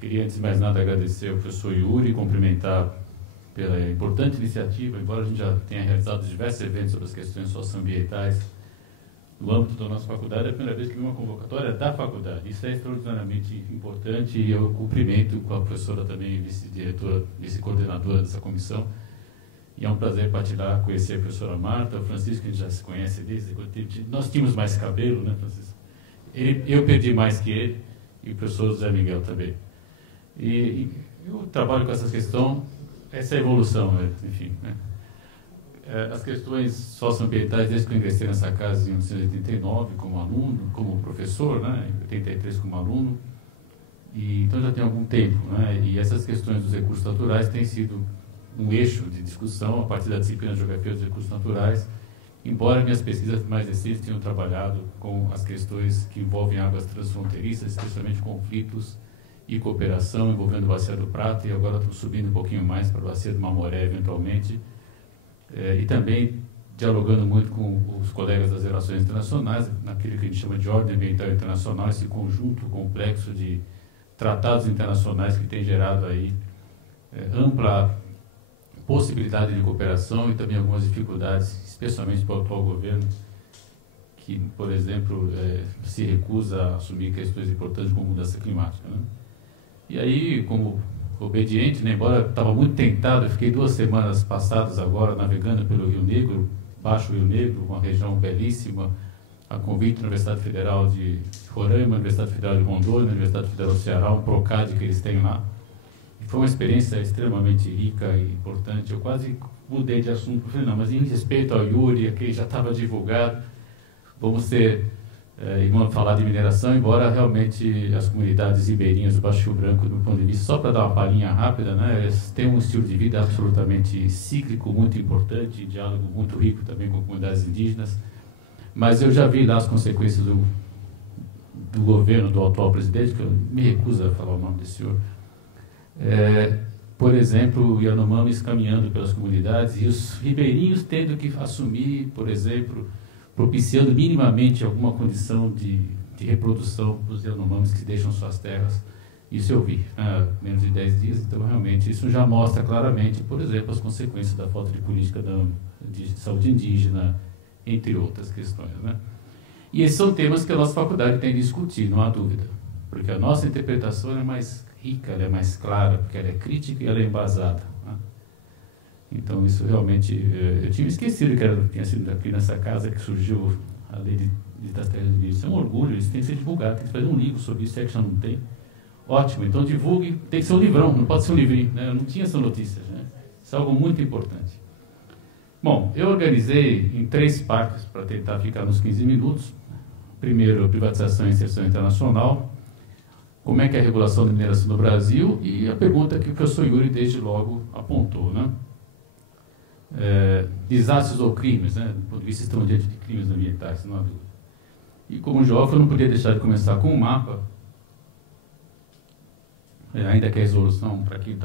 queria, antes de mais nada, agradecer ao professor Yuri e cumprimentar pela importante iniciativa, embora a gente já tenha realizado diversos eventos sobre as questões socioambientais no âmbito da nossa faculdade, é a primeira vez que vi uma convocatória da faculdade. Isso é extraordinariamente importante e eu cumprimento com a professora também, vice-diretora, vice-coordenadora dessa comissão. E é um prazer partilhar, conhecer a professora Marta, o Francisco, que a gente já se conhece desde quando nós tínhamos mais cabelo, né, Francisco? Eu perdi mais que ele, e o professor José Miguel também. E eu trabalho com essa questão, essa evolução, enfim, né? As questões socioambientais, desde que eu ingressei nessa casa em 1989 como aluno, como professor, né, em 83 como aluno, e então já tem algum tempo, né, e essas questões dos recursos naturais têm sido um eixo de discussão a partir da disciplina de Geografia dos Recursos Naturais, embora minhas pesquisas mais recentes tenham trabalhado com as questões que envolvem águas transfronteiriças, especialmente conflitos e cooperação envolvendo a Bacia do Prata, e agora estou subindo um pouquinho mais para a Bacia do Mamoré, eventualmente, e também dialogando muito com os colegas das relações internacionais, naquilo que a gente chama de ordem ambiental internacional, esse conjunto complexo de tratados internacionais que tem gerado aí ampla possibilidade de cooperação e também algumas dificuldades, especialmente para o atual governo, que, por exemplo, se recusa a assumir questões importantes como mudança climática, né? E aí, como obediente, né, embora estava muito tentado, eu fiquei 2 semanas passadas agora navegando pelo Rio Negro, Baixo Rio Negro, uma região belíssima, a convite da Universidade Federal de Roraima, Universidade Federal de Rondônia, Universidade Federal do Ceará, um PROCAD que eles têm lá. E foi uma experiência extremamente rica e importante. Eu quase mudei de assunto, falei, não, mas em respeito ao Yuri, que já estava divulgado, vamos falar de mineração, embora realmente as comunidades ribeirinhas do Baixo Rio Branco, do meu ponto de vista, só para dar uma palhinha rápida, né, eles têm um estilo de vida absolutamente cíclico, muito importante, diálogo muito rico também com comunidades indígenas, mas eu já vi lá as consequências do governo do atual presidente, que eu me recuso a falar o nome desse senhor, por exemplo, Yanomamis caminhando pelas comunidades e os ribeirinhos tendo que assumir, por exemplo, propiciando minimamente alguma condição de reprodução para os Yanomamis que deixam suas terras. Isso eu vi há menos de 10 dias, então realmente isso já mostra claramente, por exemplo, as consequências da falta de política de saúde indígena, entre outras questões, né? E esses são temas que a nossa faculdade tem de discutir, não há dúvida, porque a nossa interpretação é mais rica, ela é mais clara, porque ela é crítica e ela é embasada, né? Então, isso realmente... eu tinha esquecido que tinha sido aqui nessa casa que surgiu a lei das terras indígenas. Isso é um orgulho, isso tem que ser divulgado, tem que fazer um livro sobre isso, se é que já não tem. Ótimo, então divulgue, tem que ser um livrão, não pode ser um livrinho, né? Eu não tinha essa notícia, né? Isso é algo muito importante. Bom, eu organizei em 3 partes para tentar ficar nos 15 minutos. Primeiro, privatização e inserção internacional. Como é que é a regulação da mineração no Brasil? E a pergunta que o professor Yuri desde logo apontou, né? Desastres ou crimes, né? Do ponto de vista, estão diante de crimes ambientais, não há dúvida. E como geógrafo, eu não podia deixar de começar com um mapa, ainda que a resolução, para quem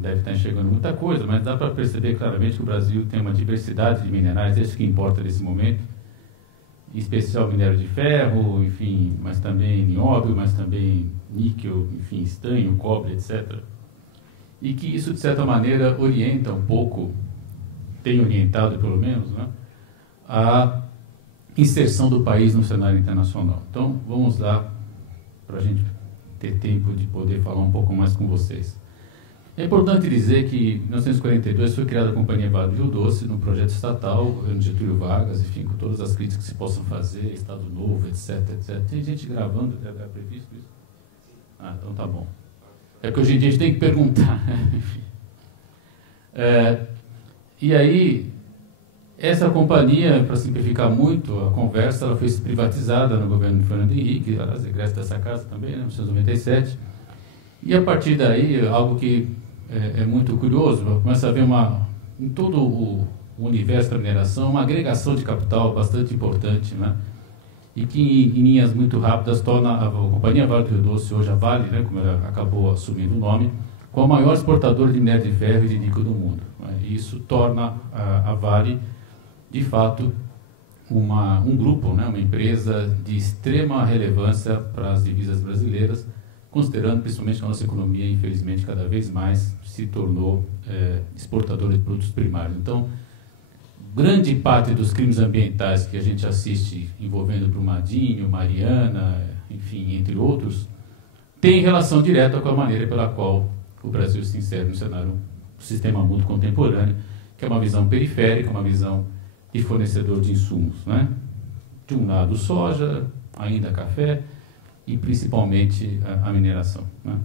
deve estar enxergando muita coisa, mas dá para perceber claramente que o Brasil tem uma diversidade de minerais, esse que importa nesse momento, em especial minério de ferro, enfim, mas também nióbio, mas também níquel, enfim, estanho, cobre, etc. E que isso, de certa maneira, orienta um pouco, tem orientado pelo menos, né, a inserção do país no cenário internacional. Então, vamos lá, para a gente ter tempo de poder falar um pouco mais com vocês. É importante dizer que em 1942 foi criada a Companhia Vale do Rio Doce, num projeto estatal, governo Getúlio Vargas, enfim, com todas as críticas que se possam fazer, Estado Novo, etc, etc. Tem gente gravando, é previsto isso? Ah, então tá bom. É que hoje em dia a gente tem que perguntar. E aí, essa companhia, para simplificar muito a conversa, ela foi privatizada no governo de Fernando Henrique, aliás, egresso dessa casa também, né, em 1997. E a partir daí, algo que é muito curioso, começa a haver em todo o universo da mineração, uma agregação de capital bastante importante, né? E que em linhas muito rápidas torna a Companhia Vale do Rio Doce, hoje a Vale, né, como ela acabou assumindo o nome, com a maior exportadora de minério de ferro e de níquel do mundo, né? E isso torna a Vale, de fato, um grupo, né, uma empresa de extrema relevância para as divisas brasileiras, considerando principalmente que a nossa economia, infelizmente, cada vez mais se tornou exportadora de produtos primários. Então, grande parte dos crimes ambientais que a gente assiste envolvendo Brumadinho, Mariana, enfim, entre outros, tem relação direta com a maneira pela qual o Brasil se insere no cenário do sistema mundo contemporâneo, que é uma visão periférica, uma visão de fornecedor de insumos, né? De um lado, soja, ainda café e principalmente a mineração, né?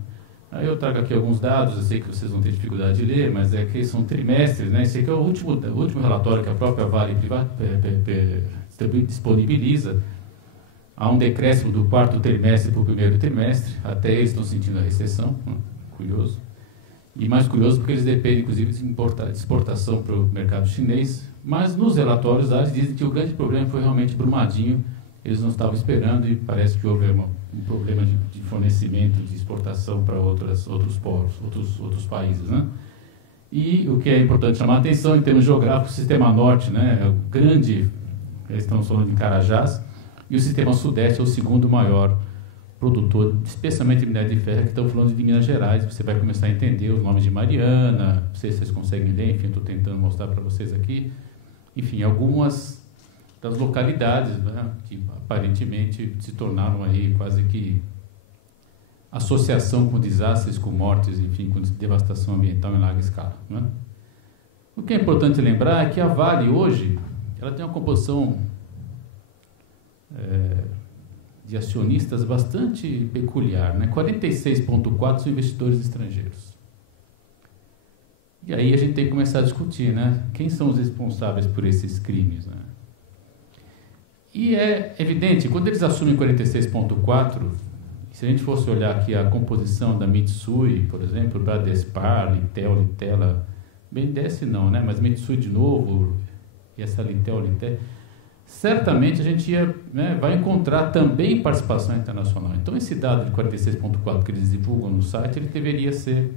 Aí eu trago aqui alguns dados, eu sei que vocês vão ter dificuldade de ler, mas é que são trimestres, né? Esse aqui é o último relatório que a própria Vale disponibiliza. Há um decréscimo do quarto trimestre para o primeiro trimestre, até eles estão sentindo a recessão, curioso. E mais curioso porque eles dependem, inclusive, de exportação para o mercado chinês, mas nos relatórios eles dizem que o grande problema foi realmente Brumadinho, eles não estavam esperando e parece que houve um problema de fornecimento, de exportação para outros polos, outros países, né? E o que é importante chamar a atenção em termos geográficos, o sistema norte, né, é o grande, eles estão falando de Carajás, e o sistema sudeste é o segundo maior produtor, especialmente de minério de ferro, que estão falando de Minas Gerais. Você vai começar a entender os nomes de Mariana, não sei se vocês conseguem ler, enfim, estou tentando mostrar para vocês aqui. Enfim, algumas das localidades, né, que aparentemente se tornaram aí quase que associação com desastres, com mortes, enfim, com devastação ambiental em larga escala, né? O que é importante lembrar é que a Vale hoje, ela tem uma composição de acionistas bastante peculiar, né? 46,4% são investidores estrangeiros. E aí a gente tem que começar a discutir, né? Quem são os responsáveis por esses crimes, né? E é evidente, quando eles assumem 46,4%, se a gente fosse olhar aqui a composição da Mitsui, por exemplo, Bradespar, Litel, Litela, BNDES não, né? Mas Mitsui de novo, e essa Litel, certamente a gente vai encontrar também participação internacional. Então, esse dado de 46,4% que eles divulgam no site, ele deveria ser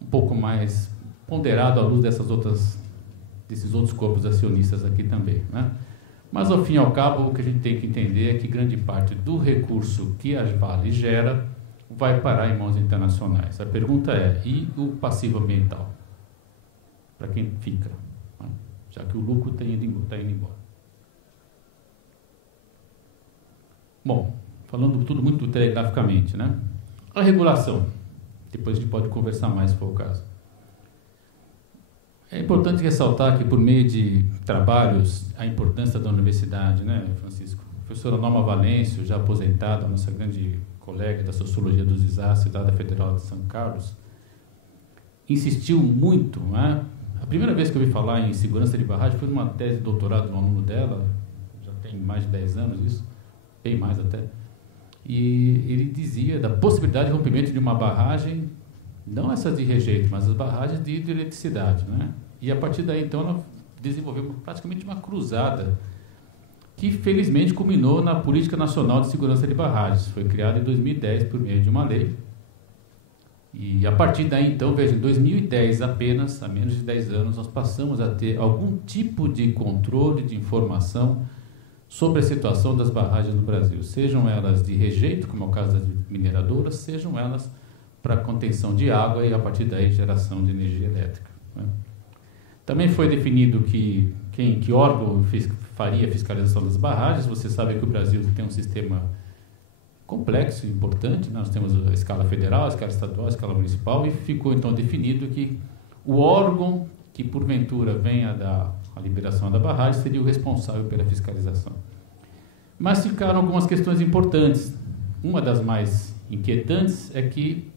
um pouco mais ponderado à luz desses outros corpos acionistas aqui também, né? Mas, ao fim e ao cabo, o que a gente tem que entender é que grande parte do recurso que a Vale gera vai parar em mãos internacionais. A pergunta é, e o passivo ambiental? Para quem fica? Já que o lucro está indo embora. Bom, falando tudo muito telegraficamente, né? A regulação. Depois a gente pode conversar mais se for o caso. É importante ressaltar que, por meio de trabalhos, a importância da universidade, né, Francisco? A professora Norma Valêncio, já aposentada, nossa grande colega da Sociologia dos Desastres, da Federal de São Carlos, insistiu muito, né? A primeira vez que eu ouvi falar em segurança de barragem foi numa tese de doutorado de um aluno dela, já tem mais de 10 anos isso, bem mais até, e ele dizia da possibilidade de rompimento de uma barragem, não essas de rejeito, mas as barragens de hidroeletricidade, né? E a partir daí, então, ela desenvolveu praticamente uma cruzada que, felizmente, culminou na Política Nacional de Segurança de Barragens. Foi criada em 2010 por meio de uma lei. E, a partir daí, então, veja, em 2010 apenas, há menos de 10 anos, nós passamos a ter algum tipo de controle, de informação sobre a situação das barragens no Brasil. Sejam elas de rejeito, como é o caso das mineradoras, sejam elas para contenção de água e, a partir daí, geração de energia elétrica, né? Também foi definido que órgão faria a fiscalização das barragens. Você sabe que o Brasil tem um sistema complexo e importante. Nós temos a escala federal, a escala estadual, a escala municipal, e ficou, então, definido que o órgão que, porventura, venha dar a liberação da barragem seria o responsável pela fiscalização. Mas ficaram algumas questões importantes. Uma das mais inquietantes é que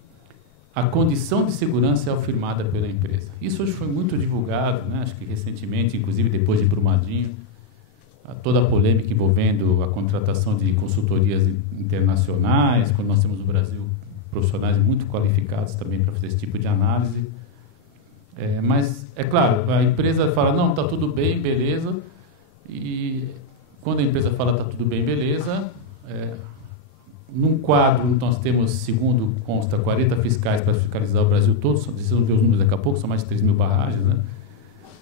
a condição de segurança é afirmada pela empresa. Isso hoje foi muito divulgado, né? Acho que recentemente, inclusive depois de Brumadinho, toda a polêmica envolvendo a contratação de consultorias internacionais, quando nós temos no Brasil profissionais muito qualificados também para fazer esse tipo de análise. Mas, é claro, a empresa fala, não, está tudo bem, beleza, e quando a empresa fala está tudo bem, beleza, num quadro, nós temos, segundo consta, 40 fiscais para fiscalizar o Brasil todo, vocês vão ver os números daqui a pouco, são mais de 3 mil barragens, né?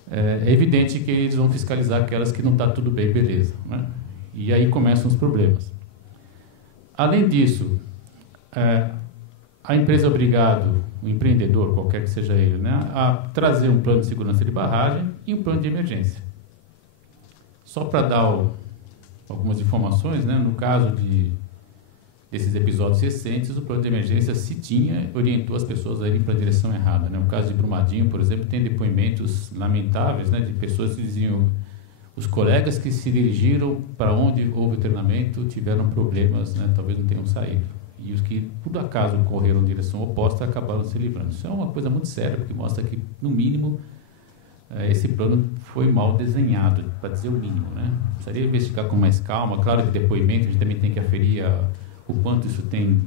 É evidente que eles vão fiscalizar aquelas que não está tudo bem, beleza, né? E aí começam os problemas. Além disso, a empresa é obrigado, o empreendedor, qualquer que seja ele, né, a trazer um plano de segurança de barragem e um plano de emergência. Só para dar algumas informações, né, no caso desses episódios recentes, o plano de emergência, se tinha, orientou as pessoas a irem para a direção errada. Né? No caso de Brumadinho, por exemplo, tem depoimentos lamentáveis, né, de pessoas que diziam: os colegas que se dirigiram para onde houve treinamento tiveram problemas, né, talvez não tenham saído. E os que, por acaso, correram em direção oposta acabaram se livrando. Isso é uma coisa muito séria, porque mostra que, no mínimo, esse plano foi mal desenhado, para dizer o mínimo. Né? Precisaria investigar com mais calma. Claro que depoimento, a gente também tem que aferir o quanto isso tem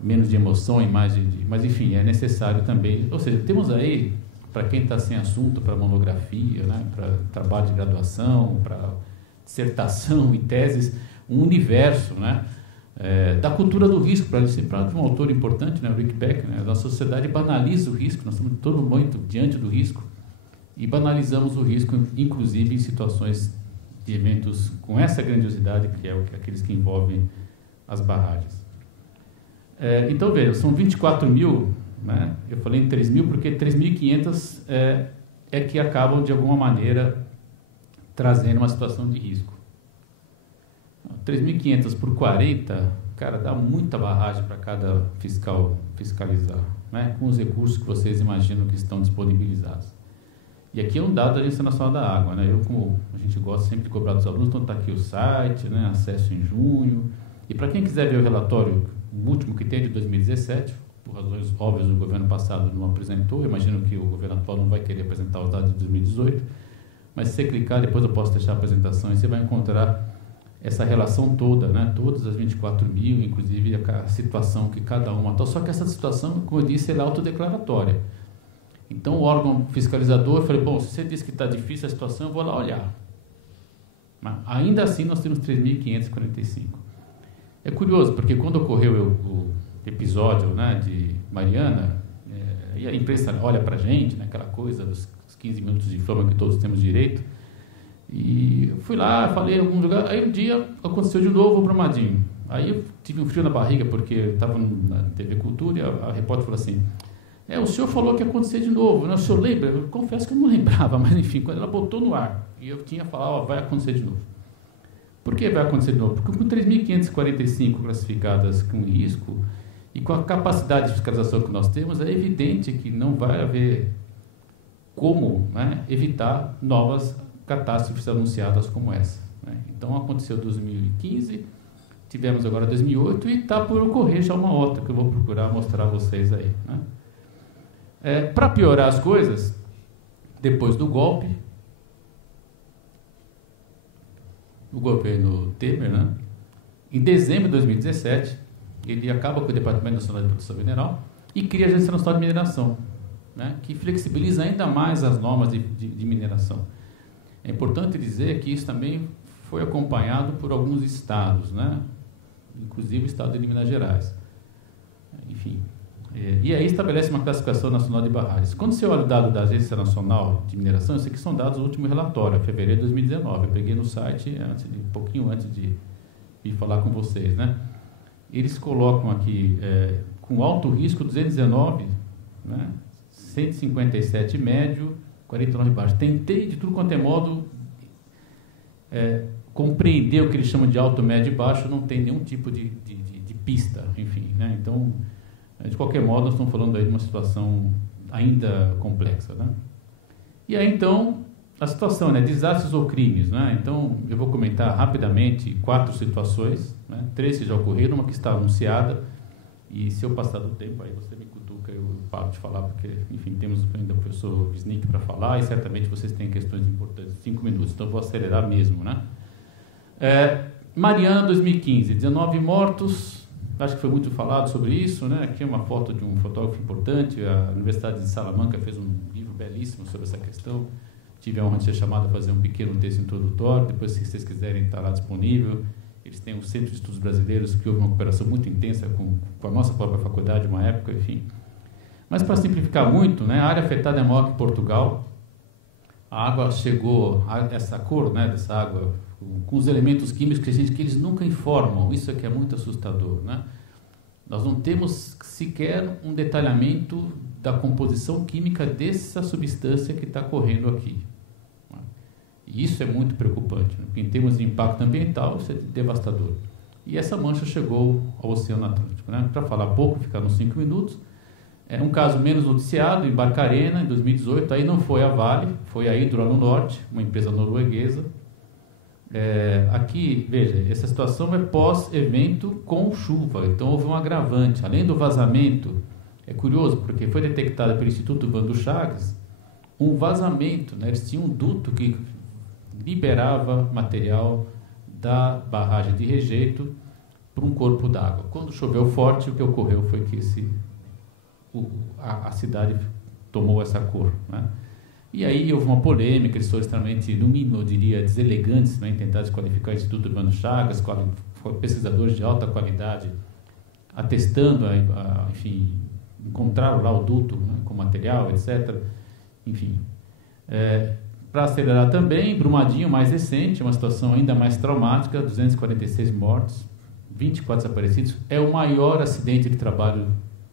menos de emoção e mais mas, enfim, é necessário também. Ou seja, temos aí, para quem está sem assunto, para monografia, né, para trabalho de graduação, para dissertação e teses, um universo, né, da cultura do risco. Para um autor importante, né, o Rick Beck, né, a sociedade banaliza o risco, nós estamos todo momento diante do risco e banalizamos o risco, inclusive em situações de eventos com essa grandiosidade, que é aqueles que envolvem as barragens. Então, veja, são 24 mil, né? Eu falei em 3 mil porque 3.500 é que acabam, de alguma maneira, trazendo uma situação de risco. 3.500 por 40, cara, dá muita barragem para cada fiscal fiscalizar, né? Com os recursos que vocês imaginam que estão disponibilizados. E aqui é um dado da Agência Nacional da Água, né? Como a gente gosta sempre de cobrar dos alunos, então está aqui o site, né? Acesso em junho. E para quem quiser ver o relatório, o último que tem de 2017, por razões óbvias o governo passado não apresentou, eu imagino que o governo atual não vai querer apresentar os dados de 2018, mas se você clicar, depois eu posso deixar a apresentação, e você vai encontrar essa relação toda, né? Todas as 24 mil, inclusive a situação que cada uma está. Só que essa situação, como eu disse, ela é autodeclaratória. Então o órgão fiscalizador, eu falei: bom, se você disse que está difícil a situação, eu vou lá olhar. Mas ainda assim nós temos 3.545. É curioso, porque quando ocorreu o episódio, né, de Mariana, e a imprensa olha para a gente, né, aquela coisa dos 15 minutos de fama que todos temos direito, e eu fui lá, falei em algum lugar, aí um dia aconteceu de novo o Brumadinho. Aí eu tive um frio na barriga, porque eu estava na TV Cultura e a repórter falou assim: o senhor falou que ia acontecer de novo, né? O senhor lembra? Eu confesso que eu não lembrava, mas enfim, quando ela botou no ar, e eu tinha falado: vai acontecer de novo. Por que vai acontecer de novo? Porque com 3.545 classificadas com risco e com a capacidade de fiscalização que nós temos, é evidente que não vai haver como, né, evitar novas catástrofes anunciadas como essa. Né? Então aconteceu 2015, tivemos agora 2008 e está por ocorrer já uma outra que eu vou procurar mostrar a vocês aí. Né? Para piorar as coisas, depois do golpe, o governo Temer, né, em dezembro de 2017, ele acaba com o Departamento Nacional de Proteção Mineral e cria a Agência Nacional de Mineração, né, que flexibiliza ainda mais as normas de mineração. É importante dizer que isso também foi acompanhado por alguns estados, né, inclusive o estado de Minas Gerais. Enfim, e aí estabelece uma classificação nacional de barragens. Quando você olha o dado da Agência Nacional de Mineração, isso aqui são dados do último relatório, fevereiro de 2019. Eu peguei no site um pouquinho antes de ir falar com vocês, né? Eles colocam aqui, com alto risco, 219, né? 157 médio, 49 baixo. Tentei, de tudo quanto é modo, compreender o que eles chamam de alto, médio e baixo, não tem nenhum tipo de pista, enfim, né? Então, de qualquer modo, nós estamos falando aí de uma situação ainda complexa, né? E aí, então, a situação, né? Desastres ou crimes, né? Então, eu vou comentar rapidamente 4 situações, né? 3 que já ocorreram, uma que está anunciada, e se eu passar do tempo, aí você me cutuca, eu paro de falar, porque, enfim, temos ainda o professor Wisnik para falar, e certamente vocês têm questões importantes. 5 minutos, então eu vou acelerar mesmo, né? Mariana, 2015, 19 mortos. Acho que foi muito falado sobre isso, né? Aqui é uma foto de um fotógrafo importante. A Universidade de Salamanca fez um livro belíssimo sobre essa questão. Tive a honra de ser chamado a fazer um pequeno texto introdutório. Depois, se vocês quiserem, está lá disponível. Eles têm um Centro de Estudos Brasileiros que houve uma cooperação muito intensa com a nossa própria faculdade, uma época, enfim. Mas, para simplificar muito, né, a área afetada é maior que Portugal. A água chegou, essa cor, né, dessa água, com os elementos químicos que eles nunca informam. Isso é que é muito assustador, né? Nós não temos sequer um detalhamento da composição química dessa substância que está correndo aqui. E isso é muito preocupante, né? Em termos de impacto ambiental, isso é devastador. E essa mancha chegou ao Oceano Atlântico, né? Para falar pouco, ficar nos 5 minutos, é um caso menos noticiado, em Barcarena, em 2018, aí não foi a Vale, foi a Hydro no norte, uma empresa norueguesa. Aqui, veja, essa situação é pós-evento com chuva, então houve um agravante. Além do vazamento, é curioso, porque foi detectado pelo Instituto Vando Chagas um vazamento, né? Eles tinham um duto que liberava material da barragem de rejeito para um corpo d'água. Quando choveu forte, o que ocorreu foi que a cidade tomou essa cor, né? E aí houve uma polêmica, eles foram extremamente, no mínimo, eu diria, deselegantes, né, em tentar desqualificar o Instituto Vando Chagas, pesquisadores de alta qualidade, atestando, enfim, encontraram lá o duto, né, com material, etc. Enfim, para acelerar também, Brumadinho, mais recente, uma situação ainda mais traumática, 246 mortos, 24 desaparecidos, é o maior acidente de trabalho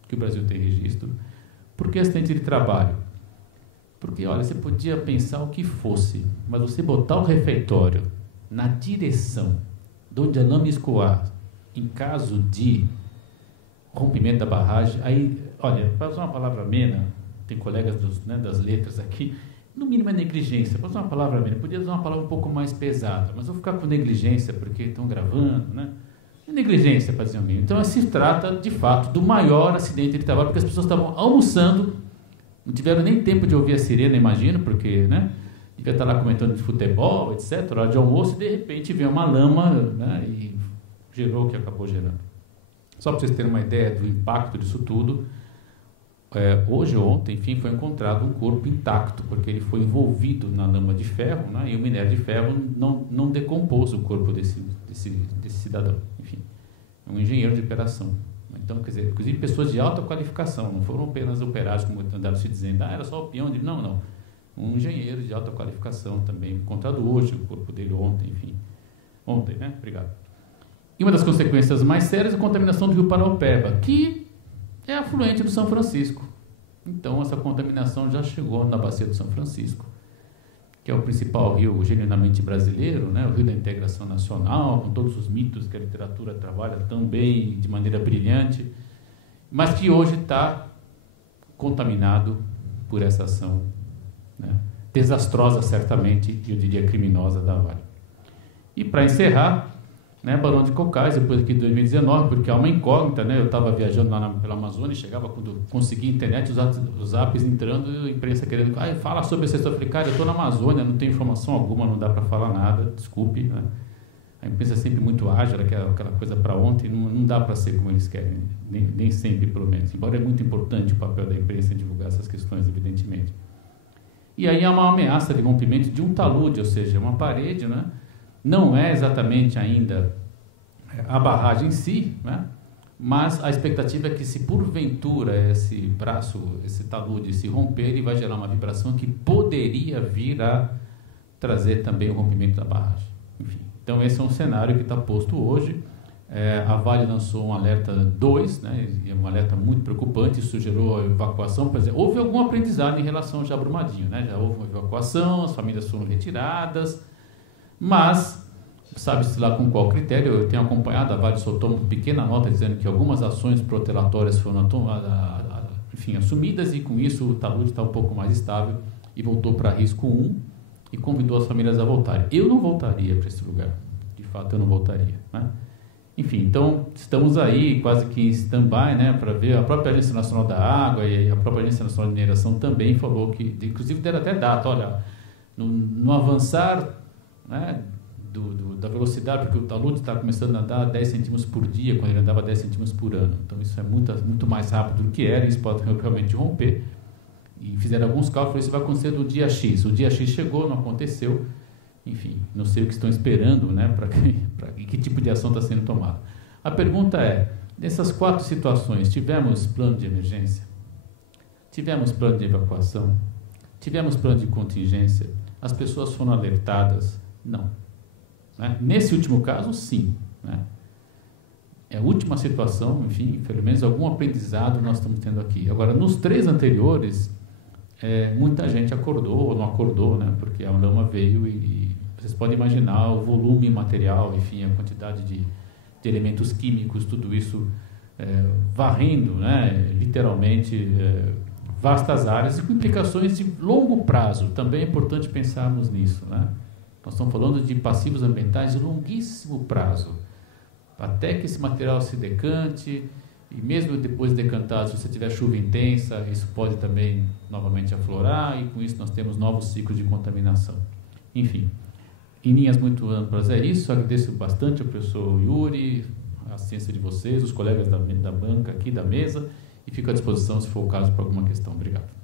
que o Brasil tem registro. Por que acidente de trabalho? Porque, olha, você podia pensar o que fosse, mas você botar o refeitório na direção de onde a lama escoar, em caso de rompimento da barragem, aí, olha, para usar uma palavra amena, tem colegas das letras aqui, no mínimo é negligência, para usar uma palavra amena, podia usar uma palavra um pouco mais pesada, mas vou ficar com negligência porque estão gravando, né? É negligência, para dizer o mínimo. Então, se trata, de fato, do maior acidente de trabalho, porque as pessoas estavam almoçando, não tiveram nem tempo de ouvir a sirene, imagino, porque, né, devia estar lá comentando de futebol, etc., hora de almoço, e de repente veio uma lama, né, e gerou o que acabou gerando. Só para vocês terem uma ideia do impacto disso tudo, hoje ou ontem, enfim, foi encontrado um corpo intacto, porque ele foi envolvido na lama de ferro, né, e o minério de ferro não decompôs o corpo desse cidadão. Enfim, é um engenheiro de operação. Então, quer dizer, inclusive pessoas de alta qualificação, não foram apenas operários, como andaram se dizendo, era só o peão. Não. Um engenheiro de alta qualificação também, encontrado hoje, o corpo dele ontem, enfim. Ontem, né? Obrigado. E uma das consequências mais sérias é a contaminação do rio Paraopeba, que é afluente do São Francisco. Então, essa contaminação já chegou na bacia do São Francisco, que é o principal rio genuinamente brasileiro, né? O rio da integração nacional, com todos os mitos que a literatura trabalha também de maneira brilhante, mas que hoje está contaminado por essa ação, né, desastrosa, certamente, e eu diria criminosa da Vale. E para encerrar, né, Barão de Cocais, depois aqui de 2019, porque há uma incógnita, né, eu estava viajando lá pela Amazônia, chegava quando consegui internet, os apps entrando, e a imprensa querendo, fala sobre esse setor. Eu falei, cara, eu estou na Amazônia, não tenho informação alguma, não dá para falar nada, desculpe, né? A imprensa é sempre muito ágil, aquela coisa para ontem, não dá para ser como eles querem, nem sempre, pelo menos, embora é muito importante o papel da imprensa em divulgar essas questões, evidentemente. E aí há uma ameaça de rompimento de um talude, ou seja, uma parede, né? Não é exatamente ainda a barragem em si, né? Mas a expectativa é que, se porventura esse braço, esse talude se romper, ele vai gerar uma vibração que poderia vir a trazer também o rompimento da barragem. Enfim, então esse é um cenário que está posto hoje. A Vale lançou um alerta 2, né? E é um alerta muito preocupante, isso gerou a evacuação. Por exemplo, houve algum aprendizado em relação já a Brumadinho, né? Já houve uma evacuação, as famílias foram retiradas, mas sabe-se lá com qual critério. Eu tenho acompanhado, a Vale soltou uma pequena nota dizendo que algumas ações protelatórias foram assumidas, e com isso o talude está um pouco mais estável e voltou para risco 1 e convidou as famílias a voltarem. Eu não voltaria para esse lugar, de fato eu não voltaria, né? Enfim, então estamos aí quase que em stand-by, né, para ver. A própria Agência Nacional da Água e a própria Agência Nacional de Mineração também falou que, inclusive deram até data, olha, no avançar, né, da velocidade, porque o talude está começando a andar 10 centímetros por dia, quando ele andava 10 centímetros por ano. Então isso é muito mais rápido do que era, e isso pode realmente romper. E fizeram alguns cálculos, isso vai acontecer no dia X. O dia X chegou, não aconteceu. Enfim, não sei o que estão esperando, né, e que tipo de ação está sendo tomada. A pergunta é, nessas 4 situações, tivemos plano de emergência? Tivemos plano de evacuação? Tivemos plano de contingência? As pessoas foram alertadas? Não. Né? Nesse último caso, sim, né? É a última situação, enfim, pelo menos algum aprendizado nós estamos tendo aqui. Agora, nos 3 anteriores, muita gente acordou ou não acordou, né? Porque a lama veio e vocês podem imaginar o volume material, enfim, a quantidade de elementos químicos, tudo isso varrendo, né? Literalmente, vastas áreas e com implicações de longo prazo. Também é importante pensarmos nisso, né? Nós estamos falando de passivos ambientais de longuíssimo prazo, até que esse material se decante, e mesmo depois de decantado, se você tiver chuva intensa, isso pode também novamente aflorar, e com isso nós temos novos ciclos de contaminação. Enfim, em linhas muito amplas é isso. Agradeço bastante ao professor Yuri, a assistência de vocês, os colegas da banca aqui da mesa, e fico à disposição se for o caso para alguma questão. Obrigado.